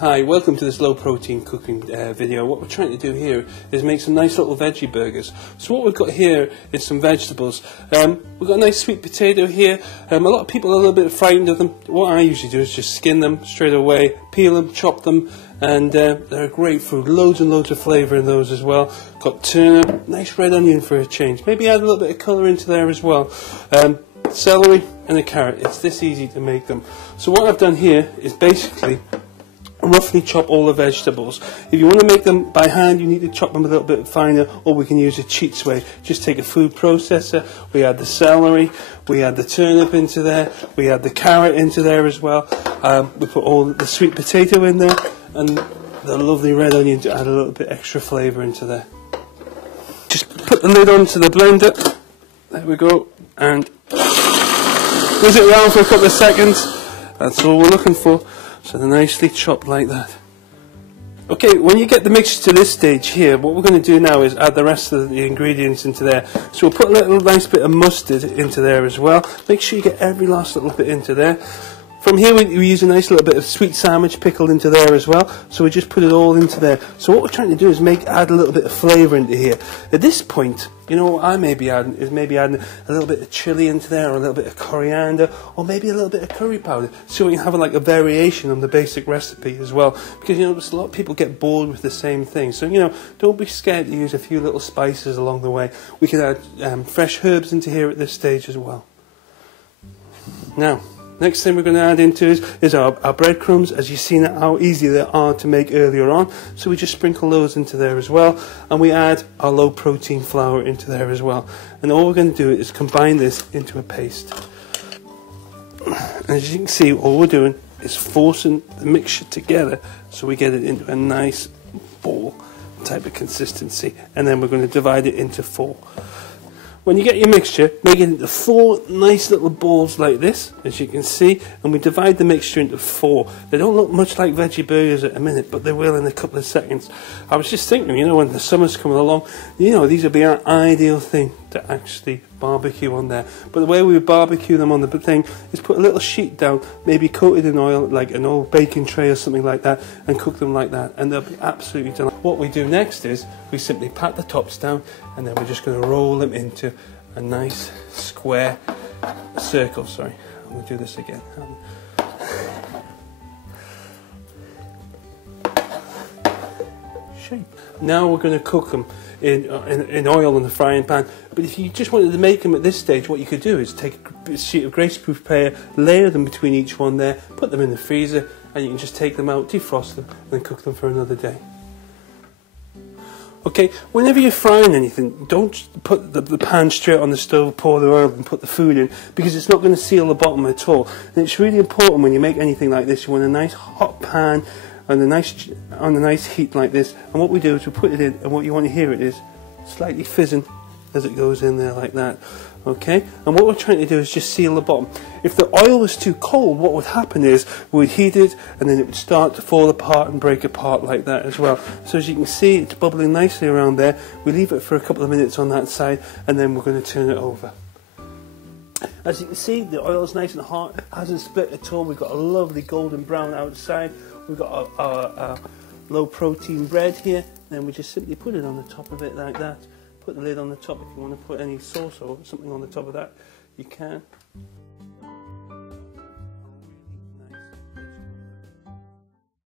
Hi, welcome to this low protein cooking video. What we're trying to do here is make some nice little veggie burgers. So what we've got here is some vegetables. We've got a nice sweet potato here. A lot of people are a little bit frightened of them. What I usually do is just skin them straight away, peel them, chop them, and they're a great food. Loads and loads of flavour in those as well. Got turnip, nice red onion for a change. Maybe add a little bit of colour into there as well. Celery and a carrot. It's this easy to make them. So what I've done here is basically roughly chop all the vegetables. If you want to make them by hand, you need to chop them a little bit finer, or we can use a cheats way. Just take a food processor, we add the celery, we add the turnip into there, we add the carrot into there as well. We put all the sweet potato in there and the lovely red onion to add a little bit extra flavour into there. Just put the lid onto the blender, there we go, and whiz it around for a couple of seconds. That's all we're looking for. So they're nicely chopped like that. Okay, when you get the mixture to this stage here, what we're going to do now is add the rest of the ingredients into there. So we'll put a little nice bit of mustard into there as well. Make sure you get every last little bit into there. From here we use a nice little bit of sweet sandwich pickled into there as well. So we just put it all into there. So what we're trying to do is add a little bit of flavour into here. At this point, you know what I may be adding is adding a little bit of chilli into there, or a little bit of coriander, or maybe a little bit of curry powder, so we can have like a variation on the basic recipe as well. Because you know, a lot of people get bored with the same thing. So you know, don't be scared to use a few little spices along the way. We can add fresh herbs into here at this stage as well. Now, next thing we're going to add into is our breadcrumbs. As you've seen how easy they are to make earlier on, so we just sprinkle those into there as well, and we add our low protein flour into there as well. And all we're going to do is combine this into a paste. And as you can see, all we're doing is forcing the mixture together so we get it into a nice ball type of consistency, and then we're going to divide it into 4. When you get your mixture, make it into 4 nice little balls like this, as you can see, and we divide the mixture into 4. They don't look much like veggie burgers at a minute, but they will in a couple of seconds. I was just thinking, you know, when the summer's coming along, you know, these would be our ideal thing to actually barbecue on there. But the way we would barbecue them on the thing is put a little sheet down, maybe coated in oil, like an old baking tray or something like that, and cook them like that, and they'll be absolutely done. What we do next is we simply pat the tops down, and then we're just going to roll them into a nice square circle. Sorry, I'm going to do this again. Shape. Now we're going to cook them in oil in the frying pan. But if you just wanted to make them at this stage, what you could do is take a sheet of greaseproof paper, layer them between each one there, put them in the freezer, and you can just take them out, defrost them, and then cook them for another day. Okay, whenever you're frying anything, don't put the pan straight on the stove, pour the oil and put the food in, because it's not going to seal the bottom at all. And it's really important when you make anything like this, you want a nice hot pan and a nice heat like this. And what we do is we put it in, and what you want to hear it is slightly fizzing as it goes in there like that. Okay, and what we're trying to do is just seal the bottom. If the oil was too cold, what would happen is we'd heat it, and then it would start to fall apart and break apart like that as well. So as you can see, it's bubbling nicely around there. We leave it for a couple of minutes on that side, and then we're going to turn it over. As you can see, the oil is nice and hot, it hasn't split at all. We've got a lovely golden brown outside. We've got our low protein bread here, and we just simply put it on the top of it like that. Put the lid on the top. If you want to put any sauce or something on the top of that, you can.